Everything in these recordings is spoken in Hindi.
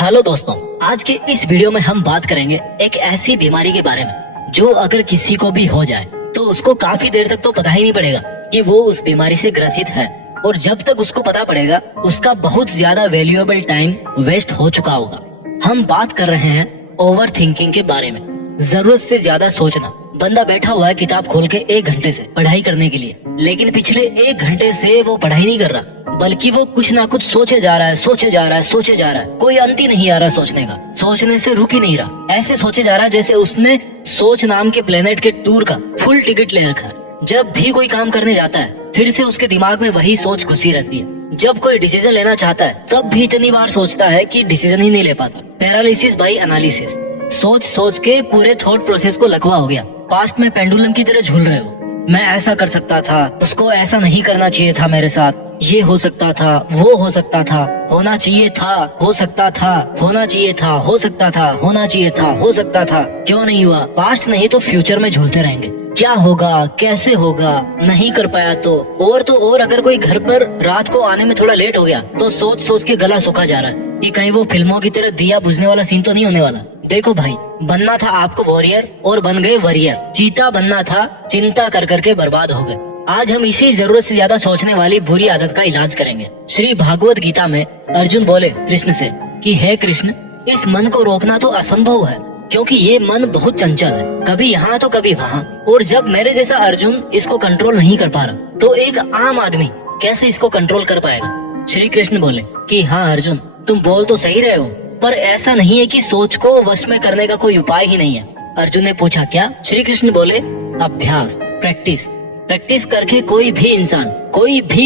हेलो दोस्तों, आज के इस वीडियो में हम बात करेंगे एक ऐसी बीमारी के बारे में जो अगर किसी को भी हो जाए तो उसको काफी देर तक तो पता ही नहीं पड़ेगा कि वो उस बीमारी से ग्रसित है, और जब तक उसको पता पड़ेगा उसका बहुत ज्यादा वैल्यूएबल टाइम वेस्ट हो चुका होगा। हम बात कर रहे हैं ओवर थिंकिंग के बारे में। जरूरत से ज्यादा सोचना। बंदा बैठा हुआ है किताब खोल के 1 घंटे से पढ़ाई करने के लिए, लेकिन पिछले 1 घंटे से वो पढ़ाई नहीं कर रहा, बल्कि वो कुछ ना कुछ सोचे जा रहा है, सोचे जा रहा है, सोचे जा रहा है। कोई अंत ही नहीं आ रहा सोचने का, सोचने से रुक ही नहीं रहा। ऐसे सोचे जा रहा है जैसे उसने सोच नाम के प्लेनेट के टूर का फुल टिकट ले रखा है। जब भी कोई काम करने जाता है फिर से उसके दिमाग में वही सोच घुसी रहती है। जब कोई डिसीजन लेना चाहता है तब भी इतनी बार सोचता है कि डिसीजन ही नहीं ले पाता। Paralysis by analysis. सोच सोच के पूरे थॉट प्रोसेस को लकवा हो गया। पास्ट में पेंडुलम की तरह झूल रहे हो। मैं ऐसा कर सकता था, उसको ऐसा नहीं करना चाहिए था मेरे साथ, ये हो सकता था, वो हो सकता था, होना चाहिए था, हो सकता था, होना चाहिए था, हो सकता था, होना चाहिए था, हो सकता था, क्यों नहीं हुआ। पास्ट नहीं तो फ्यूचर में झूलते रहेंगे। क्या होगा, कैसे होगा, नहीं कर पाया तो और अगर कोई घर पर रात को आने में थोड़ा लेट हो गया तो सोच सोच के गला सूखा जा रहा है कि कहीं वो फिल्मों की तरह दिया बुझने वाला सीन तो नहीं होने वाला। देखो भाई, बनना था आपको वॉरियर और बन गए वरियर। चीता बनना था, चिंता कर करके बर्बाद हो गए। आज हम इसी जरूरत से ज्यादा सोचने वाली बुरी आदत का इलाज करेंगे। श्री भागवत गीता में अर्जुन बोले कृष्ण से कि हे कृष्ण, इस मन को रोकना तो असंभव है, क्योंकि ये मन बहुत चंचल है, कभी यहाँ तो कभी वहाँ। और जब मेरे जैसा अर्जुन इसको कंट्रोल नहीं कर पा रहा तो एक आम आदमी कैसे इसको कंट्रोल कर पाएगा। श्री कृष्ण बोले कि हाँ अर्जुन, तुम बोल तो सही रहे हो, पर ऐसा नहीं है कि सोच को वश में करने का कोई उपाय ही नहीं है। अर्जुन ने पूछा क्या? श्री कृष्ण बोले अभ्यास, प्रैक्टिस। प्रैक्टिस करके कोई भी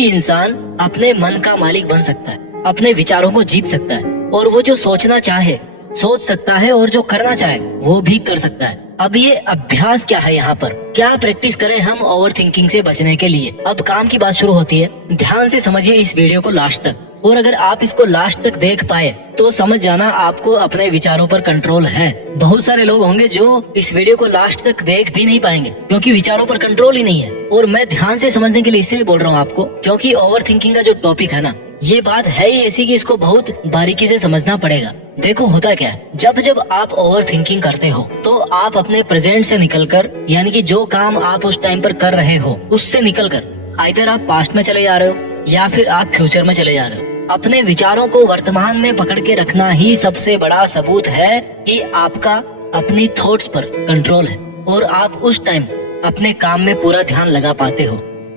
इंसान अपने मन का मालिक बन सकता है, अपने विचारों को जीत सकता है, और वो जो सोचना चाहे सोच सकता है, और जो करना चाहे वो भी कर सकता है। अब ये अभ्यास क्या है? यहाँ पर क्या प्रैक्टिस करें हम ओवर थिंकिंग से बचने के लिए? अब काम की बात शुरू होती है। ध्यान से समझिए इस वीडियो को लास्ट तक, और अगर आप इसको लास्ट तक देख पाए तो समझ जाना आपको अपने विचारों पर कंट्रोल है। बहुत सारे लोग होंगे जो इस वीडियो को लास्ट तक देख भी नहीं पाएंगे क्योंकि विचारों पर कंट्रोल ही नहीं है। और मैं ध्यान से समझने के लिए इसलिए बोल रहा हूँ आपको, क्योंकि ओवर थिंकिंग का जो टॉपिक है ना, ये बात है ही ऐसी कि इसको बहुत बारीकी से समझना पड़ेगा। देखो होता क्या है, जब आप ओवर थिंकिंग करते हो तो आप अपने प्रेजेंट से निकलकर, यानी कि जो काम आप उस टाइम पर कर रहे हो उससे निकलकर आइदर आप पास्ट में चले जा रहे हो या फिर आप फ्यूचर में चले जा रहे हो। अपने विचारों को वर्तमान में पकड़ के रखना ही सबसे बड़ा सबूत है कि आपका अपनी थॉट्स पर कंट्रोल है और आप उस टाइम अपने काम में पूरा ध्यान लगा पाते हो।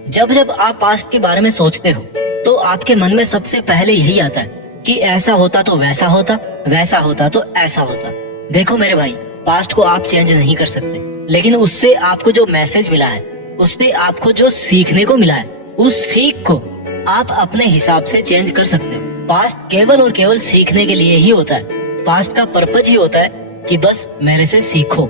जब आप पास्ट के बारे में सोचते हो तो आपके मन में सबसे पहले यही आता है कि ऐसा होता तो वैसा होता, वैसा होता तो ऐसा होता। देखो मेरे भाई, पास्ट को आप चेंज नहीं कर सकते, लेकिन उससे आपको जो मैसेज मिला है, उससे आपको जो सीखने को मिला है, उस सीख को आप अपने हिसाब से चेंज कर सकते हो। पास्ट केवल और केवल सीखने के लिए ही होता है। पास्ट का पर्पज ही होता है कि बस मेरे से सीखो।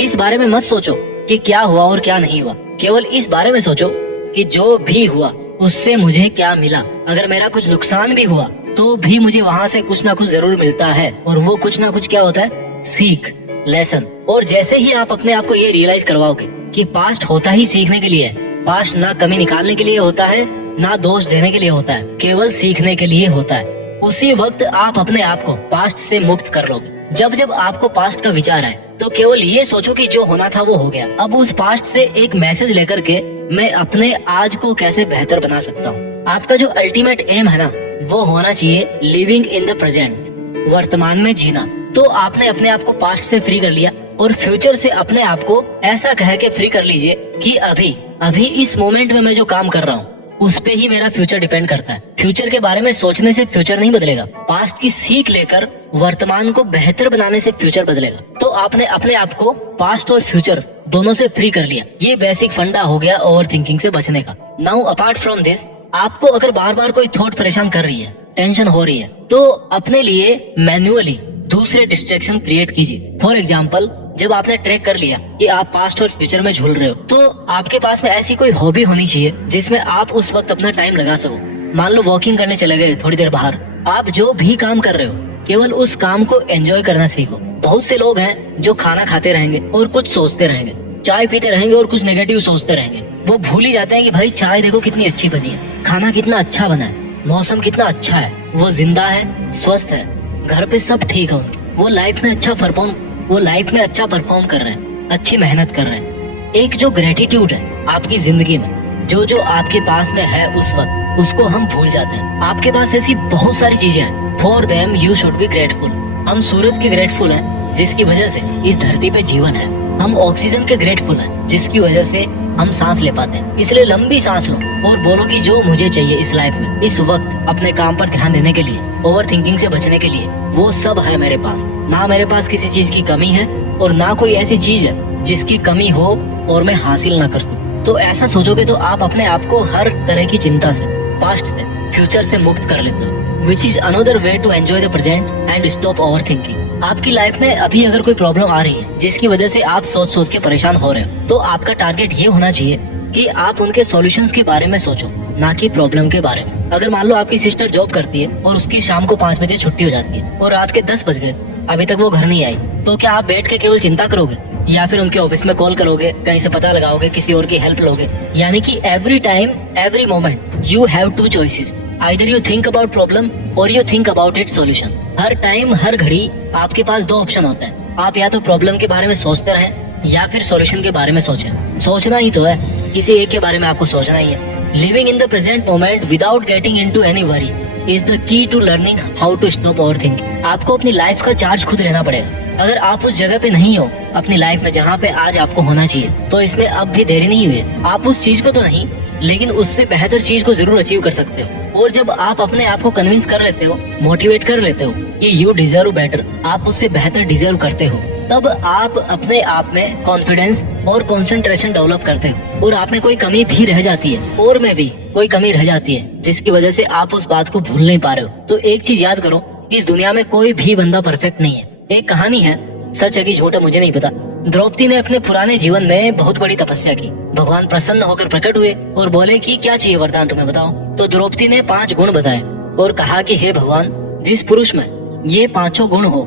इस बारे में मत सोचो कि क्या हुआ और क्या नहीं हुआ, केवल इस बारे में सोचो कि जो भी हुआ उससे मुझे क्या मिला। अगर मेरा कुछ नुकसान भी हुआ तो भी मुझे वहाँ से कुछ ना कुछ जरूर मिलता है, और वो कुछ ना कुछ क्या होता है? सीख, लेसन। और जैसे ही आप अपने आप को ये रियलाइज करवाओगे कि पास्ट होता ही सीखने के लिए है, पास्ट ना कमी निकालने के लिए होता है ना दोष देने के लिए होता है, केवल सीखने के लिए होता है, उसी वक्त आप अपने आप को पास्ट से मुक्त कर लोगे। जब आपको पास्ट का विचार आए तो केवल ये सोचो कि जो होना था वो हो गया। अब उस पास्ट से एक मैसेज लेकर के मैं अपने आज को कैसे बेहतर बना सकता हूँ। आपका जो अल्टीमेट एम है ना, वो होना चाहिए लिविंग इन द प्रेजेंट, वर्तमान में जीना। तो आपने अपने आप को पास्ट से फ्री कर लिया और फ्यूचर से अपने आप को ऐसा कह के फ्री कर लीजिए कि अभी इस मोमेंट में मैं जो काम कर रहा हूँ उस पे ही मेरा फ्यूचर डिपेंड करता है। फ्यूचर के बारे में सोचने से फ्यूचर नहीं बदलेगा, पास्ट की सीख लेकर वर्तमान को बेहतर बनाने से फ्यूचर बदलेगा। तो आपने अपने आप को पास्ट और फ्यूचर दोनों से फ्री कर लिया। ये बेसिक फंडा हो गया ओवर थिंकिंग से बचने का। नाउ अपार्ट फ्रॉम दिस, आपको अगर बार बार कोई थॉट परेशान कर रही है, टेंशन हो रही है, तो अपने लिए मैन्युअली दूसरे डिस्ट्रैक्शन क्रिएट कीजिए। फॉर एग्जाम्पल, जब आपने ट्रैक कर लिया कि आप पास्ट और फ्यूचर में झूल रहे हो, तो आपके पास में ऐसी कोई हॉबी होनी चाहिए जिसमें आप उस वक्त अपना टाइम लगा सको। मान लो वॉकिंग करने चले गए थोड़ी देर बाहर। आप जो भी काम कर रहे हो केवल उस काम को एंजॉय करना सीखो। बहुत से लोग हैं जो खाना खाते रहेंगे और कुछ सोचते रहेंगे, चाय पीते रहेंगे और कुछ नेगेटिव सोचते रहेंगे। वो भूल ही जाते हैं कि भाई चाय देखो कितनी अच्छी बनी है, खाना कितना अच्छा बना है, मौसम कितना अच्छा है, वो जिंदा है, स्वस्थ है, घर पे सब ठीक है उनके, वो लाइफ में अच्छा परफॉर्म कर रहे हैं, अच्छी मेहनत कर रहे हैं। एक जो ग्रेटिट्यूड है आपकी जिंदगी में, जो जो आपके पास में है उस वक्त, उसको हम भूल जाते हैं। आपके पास ऐसी बहुत सारी चीजें हैं, for them you should be grateful. हम सूरज के ग्रेटफुल हैं जिसकी वजह से इस धरती पे जीवन है। हम ऑक्सीजन के ग्रेटफुल हैं जिसकी वजह से हम सांस ले पाते हैं। इसलिए लंबी सांस लो और बोलो कि जो मुझे चाहिए इस लाइफ में, इस वक्त अपने काम पर ध्यान देने के लिए, ओवर थिंकिंग से बचने के लिए, वो सब है मेरे पास। ना मेरे पास किसी चीज की कमी है और ना कोई ऐसी चीज है जिसकी कमी हो और मैं हासिल ना कर सकूं। तो ऐसा सोचोगे तो आप अपने आप को हर तरह की चिंता से, पास्ट से, फ्यूचर से मुक्त कर लेते हो, which is another way to enjoy the present and stop overthinking. आपकी लाइफ में अभी अगर कोई प्रॉब्लम आ रही है जिसकी वजह से आप सोच सोच के परेशान हो रहे हो, तो आपका टारगेट ये होना चाहिए कि आप उनके सॉल्यूशंस के बारे में सोचो, ना कि प्रॉब्लम के बारे में। अगर मान लो आपकी सिस्टर जॉब करती है और उसकी शाम को 5 बजे छुट्टी हो जाती है और रात के 10 बज गए, अभी तक वो घर नहीं आई, तो क्या आप बैठ के केवल चिंता करोगे या फिर उनके ऑफिस में कॉल करोगे, कहीं से पता लगाओगे, किसी और की हेल्प लोगे? यानी कि every time, every moment you have two choices, either you think about problem और you think about it solution. हर टाइम, हर घड़ी आपके पास 2 ऑप्शन होते हैं। आप या तो प्रॉब्लम के बारे में सोचते रहें या फिर सॉल्यूशन के बारे में सोचें। सोचना ही तो है, किसी एक के बारे में आपको सोचना ही है। Living in the present moment without getting into any worry is the key to learning how to stop overthinking. आपको अपनी लाइफ का चार्ज खुद लेना पड़ेगा। अगर आप उस जगह पे नहीं हो अपनी लाइफ में जहाँ पे आज आपको होना चाहिए, तो इसमें अब भी देरी नहीं हुई है। आप उस चीज को तो नहीं, लेकिन उससे बेहतर चीज को जरूर अचीव कर सकते हो। और जब आप अपने आप को कन्विंस कर लेते हो, मोटिवेट कर लेते हो कि यू डिजर्व बेटर, आप उससे बेहतर डिजर्व करते हो, तब आप अपने आप में कॉन्फिडेंस और कंसंट्रेशन डेवलप करते हो। और आप में कोई कमी भी रह जाती है, और में भी कोई कमी रह जाती है जिसकी वजह से आप उस बात को भूल नहीं पा रहे हो। तो एक चीज याद करो, इस दुनिया में कोई भी बंदा परफेक्ट नहीं है। एक कहानी है, सच है कि झूठ है मुझे नहीं पता। द्रौपदी ने अपने पुराने जीवन में बहुत बड़ी तपस्या की। भगवान प्रसन्न होकर प्रकट हुए और बोले कि क्या चाहिए वरदान तुम्हें बताओ। तो द्रौपदी ने 5 गुण बताए और कहा कि हे भगवान, जिस पुरुष में ये 5 गुण हो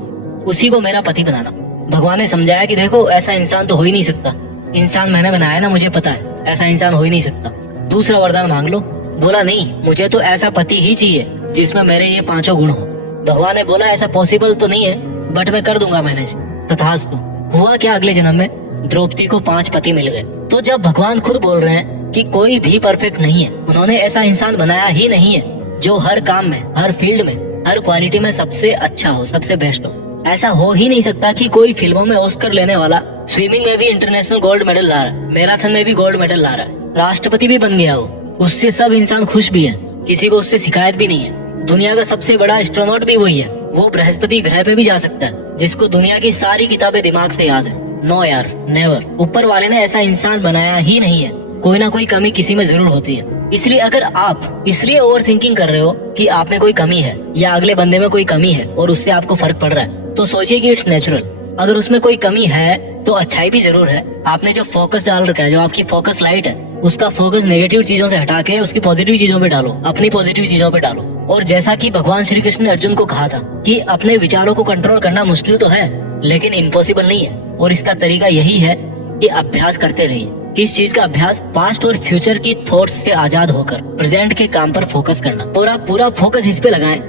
उसी को मेरा पति बनाना। भगवान ने समझाया कि देखो, ऐसा इंसान तो हो ही नहीं सकता। इंसान मैंने बनाया ना, मुझे पता है ऐसा इंसान हो ही नहीं सकता। दूसरा वरदान मांग लो। बोला नहीं, मुझे तो ऐसा पति ही चाहिए जिसमें मेरे ये 5 गुण हो। भगवान ने बोला ऐसा पॉसिबल तो नहीं है, बट मैं कर दूंगा मैनेज। तथास्तु। हुआ क्या, अगले जन्म में द्रौपदी को 5 पति मिल गए। तो जब भगवान खुद बोल रहे हैं कि कोई भी परफेक्ट नहीं है, उन्होंने ऐसा इंसान बनाया ही नहीं है जो हर काम में, हर फील्ड में, हर क्वालिटी में सबसे अच्छा हो, सबसे बेस्ट हो। ऐसा हो ही नहीं सकता कि कोई फिल्मों में ऑस्कर लेने वाला स्विमिंग में भी इंटरनेशनल गोल्ड मेडल ला रहा है, मैराथन में भी गोल्ड मेडल ला रहा है, राष्ट्रपति भी बन गया हो, उससे सब इंसान खुश भी है, किसी को उससे शिकायत भी नहीं है। दुनिया का सबसे बड़ा एस्ट्रोनॉट भी वही है, वो बृहस्पति ग्रह पे भी जा सकता है, जिसको दुनिया की सारी किताबें दिमाग से याद है। नो यार, नेवर। ऊपर वाले ने ऐसा इंसान बनाया ही नहीं है। कोई ना कोई कमी किसी में जरूर होती है। इसलिए अगर आप इसलिए ओवर थिंकिंग कर रहे हो कि आप में कोई कमी है या अगले बंदे में कोई कमी है और उससे आपको फर्क पड़ रहा है, तो सोचिए कि इट्स नेचुरल। अगर उसमें कोई कमी है तो अच्छाई भी जरूर है। आपने जो फोकस डाल रखा है, जो आपकी फोकस लाइट है, उसका फोकस नेगेटिव चीजों से हटा के उसकी पॉजिटिव चीजों पे डालो, अपनी पॉजिटिव चीजों पे डालो। और जैसा कि भगवान श्री कृष्ण ने अर्जुन को कहा था कि अपने विचारों को कंट्रोल करना मुश्किल तो है, लेकिन इम्पॉसिबल नहीं है। और इसका तरीका यही है कि अभ्यास करते रहिए। किस चीज का अभ्यास? पास्ट और फ्यूचर की थॉट्स से आजाद होकर प्रेजेंट के काम पर फोकस करना। और आप पूरा फोकस इस पे लगाएं।